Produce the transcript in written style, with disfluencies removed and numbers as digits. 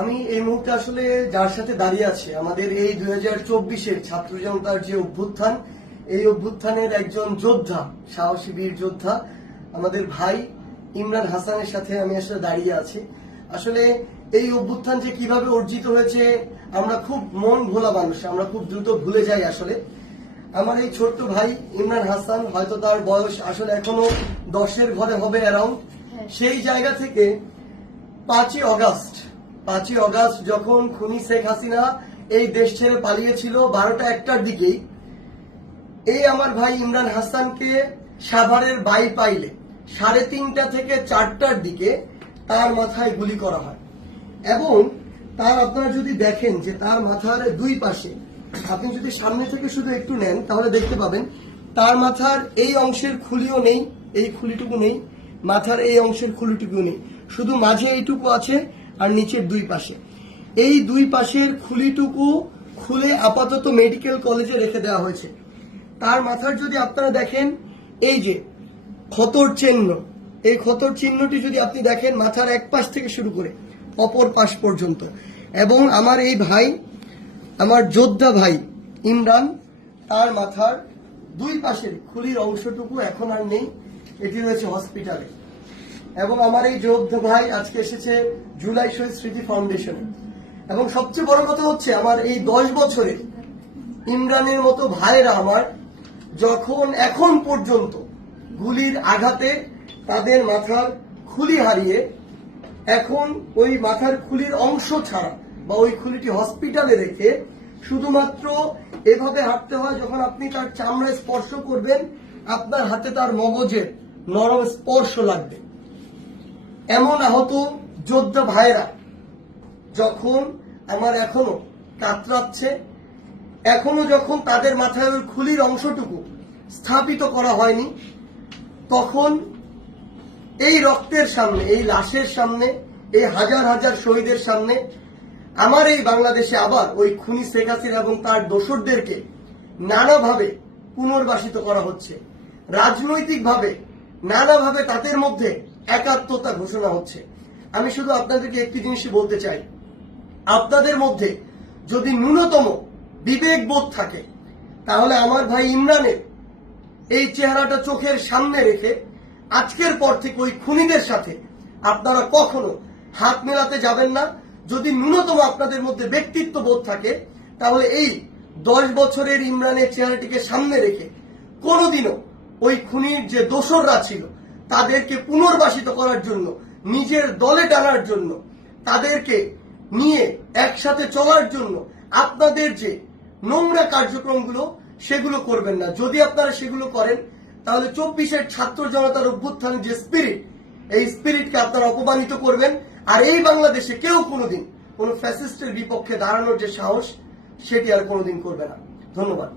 আমি এই মুহূর্তে আসলে যার সাথে দাঁড়িয়ে আছি আমাদের এই 2024-এর ছাত্র জনতার যে অভ্যুত্থান, এই অভ্যুত্থানের একজন যোদ্ধা, সাহসী বীর যোদ্ধা আমাদের ভাই ইমরান হাসানের সাথে আমি আসলে দাঁড়িয়ে আছি। আসলে এই অভ্যুত্থান যে কিভাবে অর্জিত হয়েছে আমরা খুব মন ভোলা মানুষ, আমরা খুব দ্রুত ভুলে যাই। আসলে আমার এই ছোট্ট ভাই ইমরান হাসান, হয়তো তার বয়স আসলে এখনো 10-এর ঘরে হবে অ্যারাউন্ড, সেই জায়গা থেকে 5ই অগাস্ট যখন খুনি শেখ হাসিনা এই দেশ ছেড়ে পালিয়েছিল 12টা 1টার দিকেই, এই আমার ভাই ইমরান হাসানকে সাভারের বাইপাইলে 3:30টা থেকে 4টার দিকে তার মাথায় গুলি করা হয়। এবং তার আপনারা যদি দেখেন যে তার মাথার দুই পাশে, আপনি যদি সামনে থেকে শুধু একটু নেন তাহলে দেখতে পাবেন তার মাথার এই অংশের খুলিও নেই, এই খুলিটুকু নেই, মাথার এই অংশের খুলিটুকু নেই, শুধু মাঝে এইটুকু আছে আর নিচের দুই পাশে। এই দুই পাশের খুলিটুকু খুলে আপাতত মেডিকেল কলেজে রেখে দেওয়া হয়েছে। তার মাথার যদি আপনারা দেখেন এই যে ক্ষতর চিহ্ন, এই ক্ষতর চিহ্নটি যদি আপনি দেখেন মাথার এক পাশ থেকে শুরু করে অপর পাশ পর্যন্ত। এবং আমার এই ভাই, আমার যোদ্ধা ভাই ইমরান, তার মাথার দুই পাশের খুলির অংশটুকু এখন আর নেই, এটি রয়েছে হসপিটালে। এবং আমার এই যোদ্ধা ভাই আজকে এসেছে জুলাই শহীদ স্মৃতি ফাউন্ডেশনে। এবং সবচেয়ে বড় কথা হচ্ছে আমার এই 10 বছরে ইমরানের মতো ভাইরা আমার যখন এখন পর্যন্ত গুলির আঘাতে তাদের মাথার খুলি হারিয়ে এখন ওই মাথার খুলির অংশ ছাড়া বা ওই খুলিটি হসপিটালে রেখে শুধুমাত্র এভাবে হাঁটতে হয়, যখন আপনি তার চামড়ায় স্পর্শ করবেন আপনার হাতে তার মগজের নরম স্পর্শ লাগবে। এমন আহত যোদ্ধা ভাইরা যখন আমার এখনো কাতরাচ্ছে, এখনো যখন তাদের মাথায় ওই খুলির অংশটুকু স্থাপিত করা হয়নি, তখন এই রক্তের সামনে, এই লাশের সামনে, এই হাজার হাজার শহীদের সামনে আমার এই বাংলাদেশে আবার ওই খুনি শেখ হাসিনা এবং তার দোসরদেরকে নানাভাবে পুনর্বাসিত করা হচ্ছে। রাজনৈতিকভাবে নানাভাবে তাদের মধ্যে একাত্মতা ঘোষণা হচ্ছে। আমি শুধু আপনাদেরকে একটি জিনিসই বলতে চাই, আপনাদের মধ্যে যদি ন্যূনতম বিবেকবোধ থাকে তাহলে আমার ভাই ইমরানের এই চেহারাটা চোখের সামনে রেখে আজকের পর থেকে ওই খুনিদের সাথে আপনারা কখনো হাত মেলাতে যাবেন না। যদি ন্যূনতম আপনাদের মধ্যে ব্যক্তিত্ব বোধ থাকে তাহলে এই 10 বছরের ইমরানের চেহারাটিকে সামনে রেখে কোনোদিনও ওই খুনির যে দোসররা ছিল তাদেরকে পুনর্বাসিত করার জন্য, নিজের দলে টানার জন্য, তাদেরকে নিয়ে একসাথে চলার জন্য আপনাদের যে নোংরা কার্যক্রমগুলো সেগুলো করবেন না। যদি আপনারা সেগুলো করেন তাহলে 24-এর ছাত্র জনতার অভ্যুত্থানের যে স্পিরিট, এই স্পিরিটকে আপনারা অপমানিত করবেন। আর এই বাংলাদেশে কেউ কোনোদিন কোন ফ্যাসিস্টের বিপক্ষে দাঁড়ানোর যে সাহস সেটি আর কোনোদিন করবে না। ধন্যবাদ।